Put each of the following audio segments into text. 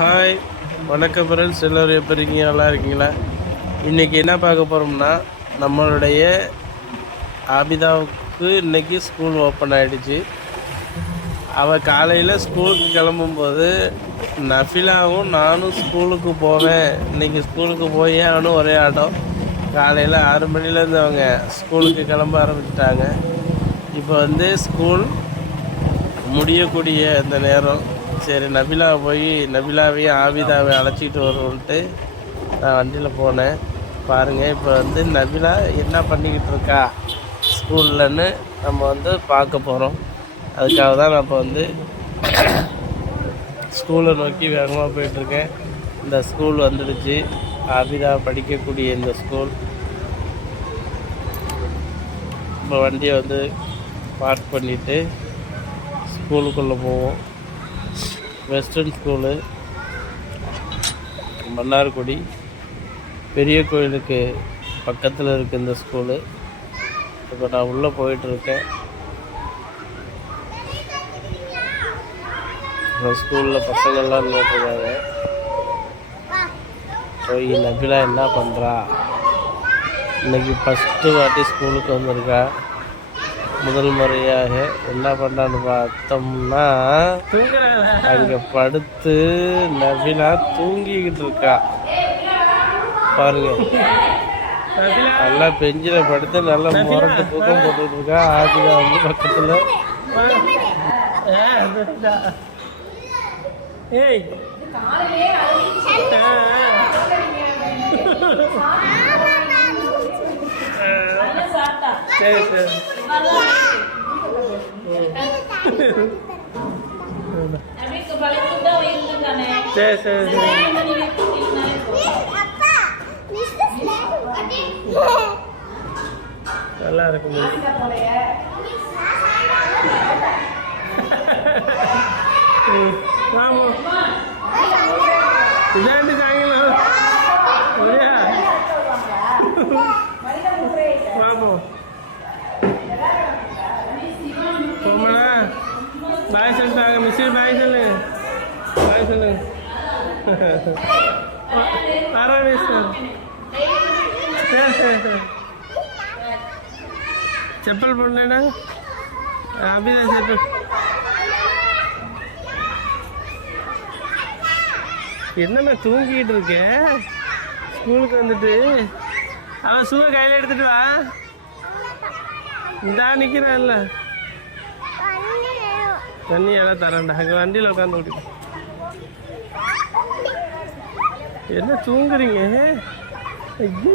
Hi, வணக்கம் friends. எல்லோரும் எப்படி இருக்கீங்க? நல்லா இருக்கீங்களா? இன்றைக்கி என்ன பார்க்க போகிறோம்னா, நம்மளுடைய ஆபிதாவுக்கு இன்றைக்கி ஸ்கூல் ஓப்பன் ஆகிடுச்சு. அவள் காலையில் ஸ்கூலுக்கு கிளம்பும்போது நஃபிலாவும் நானும் ஸ்கூலுக்கு போவேன், இன்றைக்கி ஸ்கூலுக்கு போயே அவனும் ஒரே ஆட்டம். காலையில் 6 மணிலேருந்து அவங்க ஸ்கூலுக்கு கிளம்ப ஆரம்பிச்சிட்டாங்க. இப்போ ஸ்கூல் முடியக்கூடிய அந்த நேரம். சரி, நபிலாவையும் ஆபிதாவை அழைச்சிக்கிட்டு வருவோன்ட்டு நான் வண்டியில் போனேன். பாருங்கள், இப்போ நபிலா என்ன பண்ணிக்கிட்டு இருக்கா ஸ்கூல்லன்னு நம்ம பார்க்க போகிறோம். அதுக்காக தான் நான் இப்போ ஸ்கூலை நோக்கி வேகமாக போயிட்டுருக்கேன். இந்த ஸ்கூல் வந்துடுச்சு, ஆபிதா படிக்கக்கூடிய இந்த ஸ்கூல். இப்போ வண்டியை பார்க் பண்ணிவிட்டு ஸ்கூலுக்குள்ளே போவோம். வெஸ்டர்ன் ஸ்கூலு, மன்னார்குடி பெரிய கோயிலுக்கு பக்கத்தில் இருக்குது இந்த ஸ்கூலு. இப்போ நான் உள்ளே போயிட்டுருக்கேன். ஸ்கூலில் பசங்கள்லாம் நின்றுட்டுருக்காங்க. போய் நபிலா என்ன பண்ணுறா? இன்றைக்கி ஃபஸ்ட்டு வாட்டி ஸ்கூலுக்கு வந்திருக்கா. முதல் முறையாக என்ன பண்ணான்னு பார்த்தோம்னா, அங்கே படுத்து நபிலா தூங்கிக்கிட்டு இருக்கா. பாருங்க, நல்லா பெஞ்சில் படுத்து நல்லா முரட்டு தூக்கம் போட்டுக்கிட்டு இருக்கா. ஆபிதா பக்கத்தில். சரி சரி சரி சரி நல்லா இருக்கும். இதாண்டி சாயங்காலம் பாப்போம். போமாடா, பாய் சொல்லிட்டாங்க. மிஸ்ஸு பாய் சொல்லு, பாய் சொல்லு. வர மிஸ். சரி சரி சரி. செப்பல் போடலடா, அப்படிதான் செப்பல். என்னண்ணா தூங்கிட்டு இருக்கேன்? ஸ்கூலுக்கு வந்துட்டு அவன் ஷூவை கையில் எடுத்துட்டு வா. இந்தா நிற்கிறான்ல, தண்ணி எல்லாம் தரேன்டா. அங்கே வண்டியில் உட்காந்து ஓட்டிட்டு. என்ன தூங்குறீங்க? ஐயோ,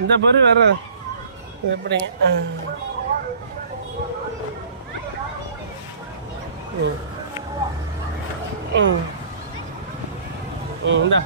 இந்த பாரு வர எப்படிங்க. இந்தா